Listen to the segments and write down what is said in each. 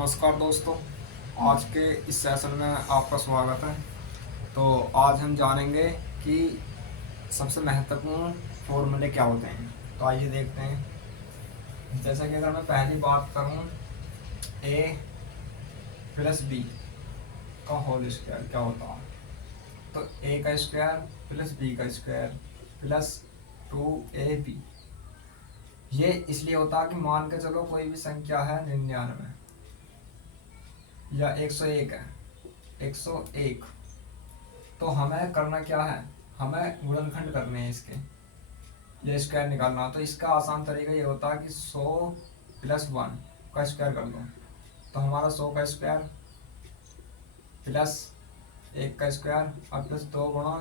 नमस्कार दोस्तों, आज के इस सेशन में आपका स्वागत है। तो आज हम जानेंगे कि सबसे महत्वपूर्ण फॉर्मूले क्या होते हैं। तो आइए देखते हैं। जैसा कि अगर मैं पहली बात करूं, ए प्लस बी का होल स्क्वायर क्या होता है, तो ए का स्क्वायर प्लस बी का स्क्वायर प्लस 2ab। ये इसलिए होता है कि मान के चलो कोई भी संख्या है 99 या 101 है, 101, तो हमें करना क्या है, हमें गुणनखंड करने हैं इसके, ये स्क्वायर निकालना। तो इसका आसान तरीका ये होता है कि 100 प्लस 1 का स्क्वायर कर दो, तो हमारा 100 का स्क्वायर प्लस 1 का स्क्वायर और प्लस 2 गुणा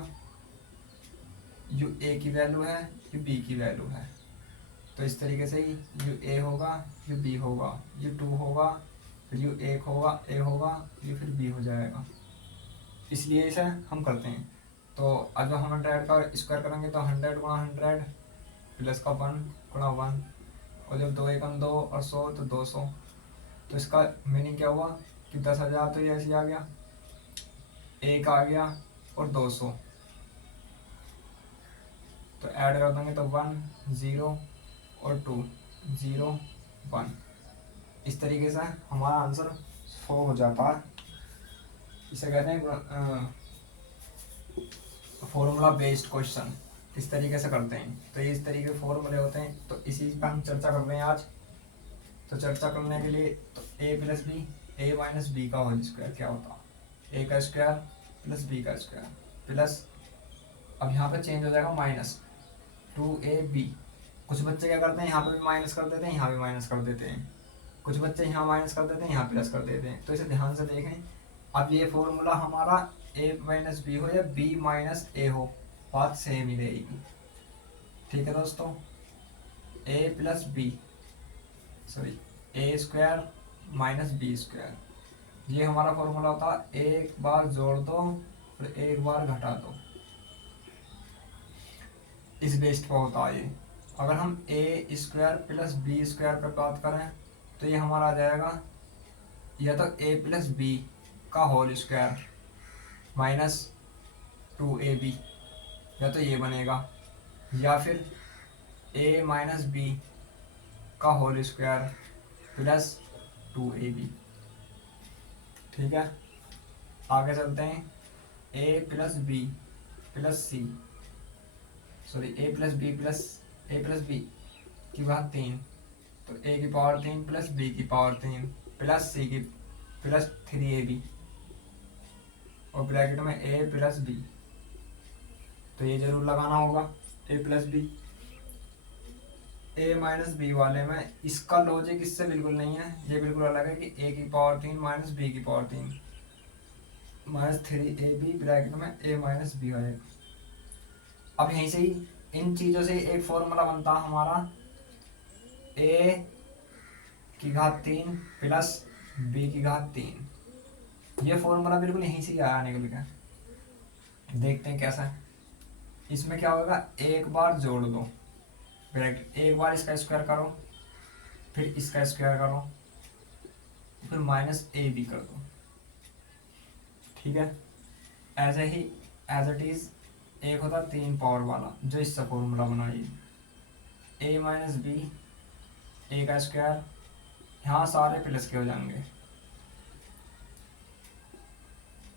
यू ए की वैल्यू है, यू बी की वैल्यू है। तो इस तरीके से ही यू ए होगा, यू बी होगा, यू 2 होगा, फिर यू एक होगा, ए होगा, यू फिर बी हो जाएगा। इसलिए इसे हम करते हैं। तो अब जब हम 100 का स्क्वायर करेंगे तो 100 गुणा 100 प्लस का 1 गुणा 1, और जब 2 एकम 2 और 100 तो 200। तो इसका मीनिंग क्या हुआ कि 10,000 तो ये ऐसे आ गया, एक आ गया और 200, तो ऐड कर देंगे तो 1 0 और 2 0 1। इस तरीके से हमारा आंसर 100 हो जाता है। इसे कहते हैं फॉर्मूला बेस्ड क्वेश्चन। इस तरीके से करते हैं। तो ये इस तरीके के फॉर्मूले होते हैं। तो इसी पर हम चर्चा कर रहे हैं आज। तो चर्चा करने के लिए तो ए प्लस बी, ए माइनस बी का होल स्क्वायर क्या होता है, ए का स्क्वायर प्लस बी का स्क्वायर प्लस, अब यहाँ पे चेंज हो जाएगा माइनस 2ab। कुछ बच्चे क्या करते हैं, यहाँ पे भी माइनस कर देते हैं, यहाँ भी माइनस कर देते हैं। कुछ बच्चे यहाँ माइनस कर देते हैं, यहाँ प्लस कर देते हैं। तो इसे ध्यान से देखें। अब ये फॉर्मूला हमारा ए माइनस बी हो या बी माइनस ए हो, बात सेम ही रहेगी। ठीक है दोस्तों, ए प्लस बी, सॉरी, ए स्क्वायर माइनस बी स्क्वायर, ये हमारा फॉर्मूला होता है। एक बार जोड़ दो और एक बार घटा दो, इस बेस्ड पर होता है ये। अगर हम ए स्क्वायर प्लस बी स्क्वायर पर बात करें तो ये हमारा आ जाएगा या तो ए प्लस बी का होल स्क्वायर माइनस 2ab, या तो ये बनेगा, या फिर ए माइनस बी का होल स्क्वायर प्लस 2ab। ठीक है, आगे चलते हैं। ए प्लस बी प्लस सी, सॉरी, ए प्लस बी की बात 3, तो ए की पावर 3 प्लस बी की पावर 3 प्लस सी की प्लस 3ab, और ब्रैकेट में ए प्लस बी। तो ये जरूर लगाना होगा ए प्लस बी। ए माइनस बी वाले में इसका लॉजिक इससे बिल्कुल नहीं है, ये बिल्कुल अलग है कि ए की पावर 3 माइनस बी की पावर 3 माइनस 3ab, ब्रैकेट में ए माइनस बी आएगा। अब यहीं से ही इन चीज़ों से एक फॉर्मूला बनता है हमारा, ए की घात 3 प्लस बी की घात 3। ये फॉर्मूला बिल्कुल यहीं से ही आया निकल के। देखते हैं कैसा है। इसमें क्या होगा, एक बार जोड़ दो, ब्रैकेट, एक बार इसका स्क्वायर करो, फिर इसका स्क्वायर करो, फिर माइनस ए बी कर दो। ठीक है, ऐसे ही एज इट इज एक होता 3 पावर वाला जो इससे फॉर्मूला बनाइए, ए माइनस बी, ए का स्क्वायर, यहाँ सारे प्लस के हो जाएंगे,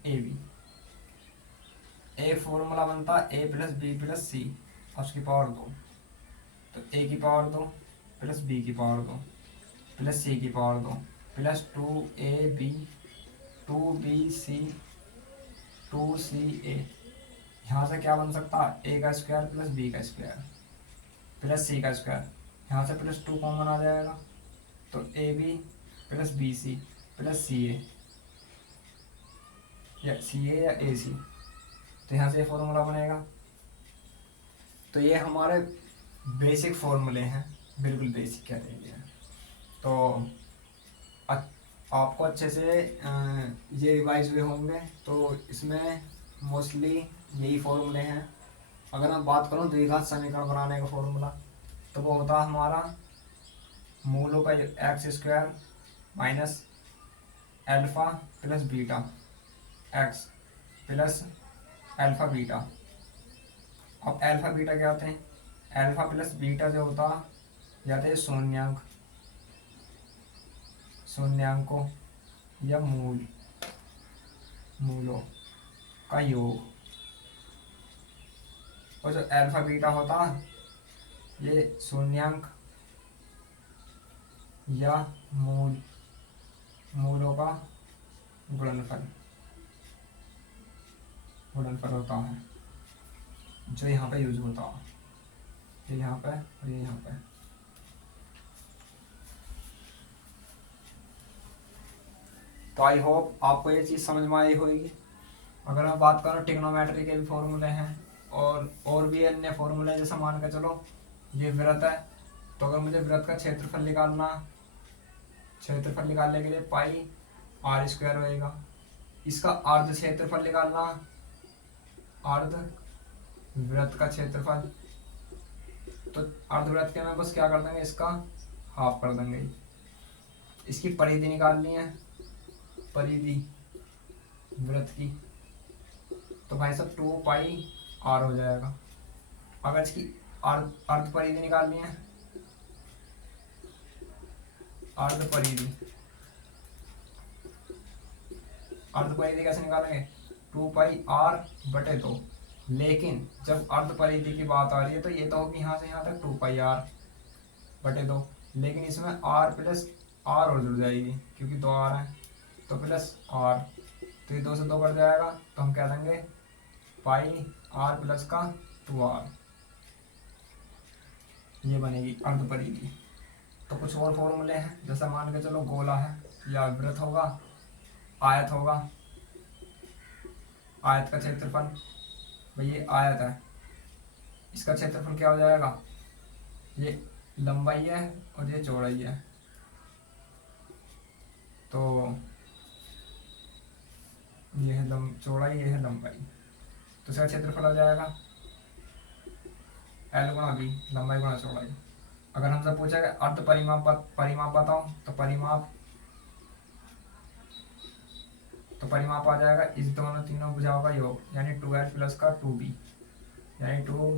ए बी। ए फॉर्मूला बनता ए प्लस बी प्लस सी, उसकी पावर 2, तो ए की पावर 2 प्लस बी की पावर 2 प्लस सी की power 2 plus 2ab 2bc 2ca। यहाँ से क्या बन सकता है, ए का स्क्वायर प्लस बी का स्क्वायर प्लस सी का स्क्वायर, यहाँ से प्लस 2 कॉमन आ जाएगा, तो A B plus B C plus C A, या सी ए या ए सी। तो यहाँ से फॉर्मूला बनेगा। तो ये हमारे बेसिक फॉर्मूले हैं, बिल्कुल बेसिक कह देंगे। तो आपको अच्छे से ये रिवाइज हुए होंगे। तो इसमें मोस्टली यही फॉर्मूले हैं। अगर मैं बात करूँ द्विघात समीकरण बनाने का फॉर्मूला, तो वो होता है हमारा मूलों का x square minus alpha plus beta x plus alpha beta. अब अल्फा बीटा क्या होते हैं? अल्फा प्लस बीटा जो होता जाते हैं शून्यांकों या मूलों का योग। और जो अल्फा बीटा होता ये शून्यांक या मूलों का गुणनफल होता है, जो यहाँ पे यूज होता है, ये यहाँ पे और ये यहाँ पे। तो आई होप आपको ये चीज़ समझ में आई होगी। अगर मैं बात करूँ ट्रिग्नोमेट्री के भी फॉर्मूले हैं और भी अन्य फॉर्मूले, जैसे मान के चलो ये वृत्त है, तो अगर मुझे वृत्त का क्षेत्रफल निकालने के लिए पाई आर स्क्वायर होएगा। इसका अर्ध क्षेत्रफल निकालना, अर्ध वृत्त का क्षेत्रफल, तो अर्धवृत्त के में बस क्या कर देंगे, इसका हाफ कर देंगे। इसकी परिधि निकालनी है, परिधि वृत्त की, तो भाई साहब 2 पाई आर हो जाएगा। अगर इसकी अर्ध परिधि निकालनी है, अर्ध परिधि कैसे निकालेंगे? 2 पाई आर बटे 2। लेकिन जब अर्ध परिधि की बात आ रही है तो ये तो होगी यहाँ से यहाँ तक 2 पाई आर बटे 2, लेकिन इसमें आर प्लस आर और जुड़ जाएगी क्योंकि 2 आर है, तो प्लस आर, तो ये 2 से 2 बढ़ जाएगा, तो हम कह देंगे पाई आर प्लस का 2r, ये बनेगी अर्ध परिधि। तो कुछ और फॉर्मूले हैं, जैसे मान के चलो गोला है या वृत्त होगा, आयत होगा, आयत का क्षेत्रफल, भाई ये आयत है, इसका क्षेत्रफल क्या हो जाएगा? ये लंबाई है और ये चौड़ाई है, तो ये है चौड़ाई, ये है लंबाई, तो इसका क्षेत्रफल हो जाएगा एल गुणा बी, लंबाई गुणा चौड़ाई। अगर हमसे पूछा कि अर्ध परिमाप बताओ, तो परिमाप आ जाएगा इस दोनों तीनों भुजाओं का योग, यानी 2l प्लस का 2b, यानी 2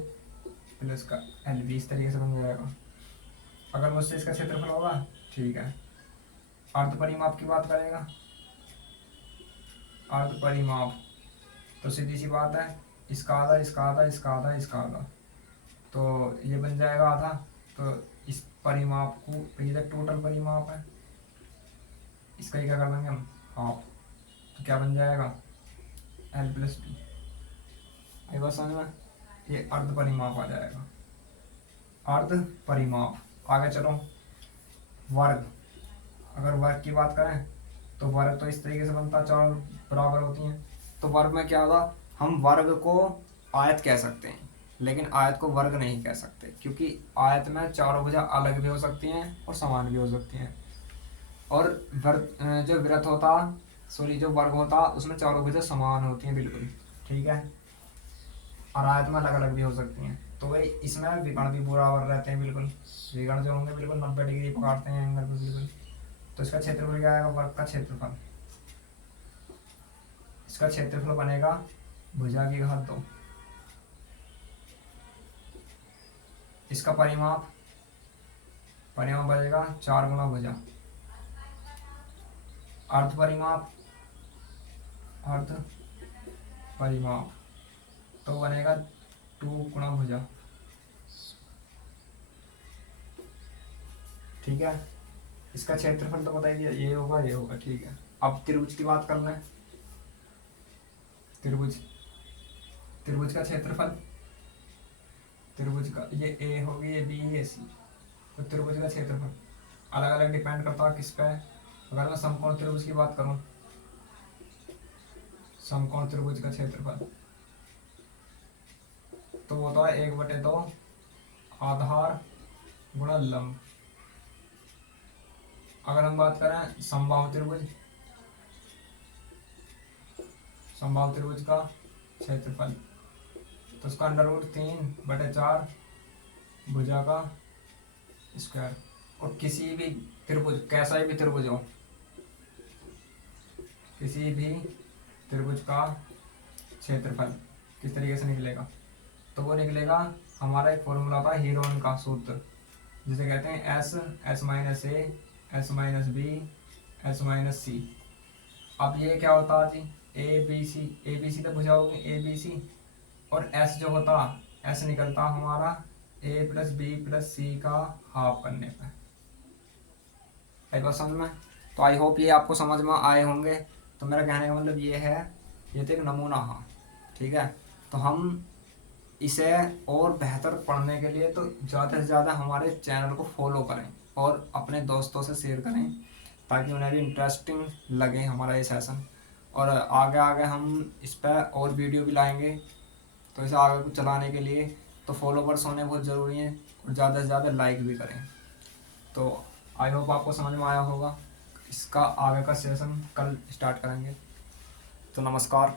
प्लस का lb, इस तरीके से बन जाएगा। अगर मुझसे इसका क्षेत्रफल होगा, ठीक है। अर्ध परिमाप की बात करेगा, अर्ध परिमाप तो सीधी सी बात है, इसका आधा, इसका आधा, इसका आधा, इसका आधा, तो ये बन जाएगा आधा। तो इस परिमाप को, ये टोटल परिमाप है, इसका ही क्या कर देंगे हम, हाफ, तो क्या बन जाएगा l प्लस बी। आई बात समझ में? ये अर्ध परिमाप आ जाएगा, अर्ध परिमाप। आगे चलो वर्ग। अगर वर्ग की बात करें तो वर्ग तो इस तरीके से बनता है, चार बराबर होती हैं, तो वर्ग में क्या होगा, हम वर्ग को आयत कह सकते हैं लेकिन आयत को वर्ग नहीं कह सकते, क्योंकि आयत में चारों भुजा अलग भी हो सकती हैं और समान भी हो सकती हैं, और जो वृत्त होता, जो वर्ग होता, उसमें चारों भुजा समान होती हैं बिल्कुल, ठीक है, और आयत में अलग अलग भी हो सकती हैं। तो भाई इसमें विकर्ण भी बराबर रहते हैं, बिल्कुल विकर्ण जो होंगे बिल्कुल 90 डिग्री पकड़ते हैं एंगल पर बिल्कुल। तो इसका क्षेत्रफल क्या आएगा, वर्ग का क्षेत्रफल, इसका क्षेत्रफल बनेगा भुजा की घात 2, इसका परिमाप बनेगा 4 गुणा भुजा, अर्ध परिमाप तो बनेगा 2 गुणा भुजा, ठीक है। इसका क्षेत्रफल तो बता ही दिया, ये होगा, ठीक है। अब त्रिभुज की बात करना है, त्रिभुज का क्षेत्रफल, त्रिभुज का ये ए होगी, ये बी, ये सी, तो त्रिभुज का क्षेत्रफल अलग अलग डिपेंड करता है किस पे। अगर मैं समकोण त्रिभुज की बात करूं, समकोण त्रिभुज का क्षेत्रफल तो वो होता है 1/2 आधार गुणा लंब। अगर हम बात करें समबाहु त्रिभुज का क्षेत्रफल, तो उसका √3/4 भुजा का स्क्वायर। और किसी भी त्रिभुज, कैसा भी त्रिभुज हो, किसी भी त्रिभुज का क्षेत्रफल किस तरीके से निकलेगा, तो वो निकलेगा, हमारा एक फॉर्मूला था हीरोन का सूत्र, जिसे कहते हैं S, S minus A, S minus B, S minus C. अब ये क्या होता है जी, ए बी सी तो बुझा होगी, ए बी सी, और एस जो होता, एस निकलता हमारा ए प्लस बी प्लस सी का हाफ करने पर। एक बार समझ में, तो आई होप ये आपको समझ में आए होंगे। तो मेरा कहने का मतलब ये है, ये तो एक नमूना है, ठीक है। तो हम इसे और बेहतर पढ़ने के लिए तो ज़्यादा से ज़्यादा हमारे चैनल को फॉलो करें और अपने दोस्तों से शेयर करें, ताकि उन्हें भी इंटरेस्टिंग लगे हमारा ये सेशन। और आगे आगे हम इस पर और वीडियो भी लाएंगे, तो इसे आगे को चलाने के लिए तो फॉलोवर्स होने बहुत ज़रूरी हैं, और ज़्यादा से ज़्यादा लाइक भी करें। तो आई होप आपको समझ में आया होगा। इसका आगे का सेशन कल स्टार्ट करेंगे। तो नमस्कार।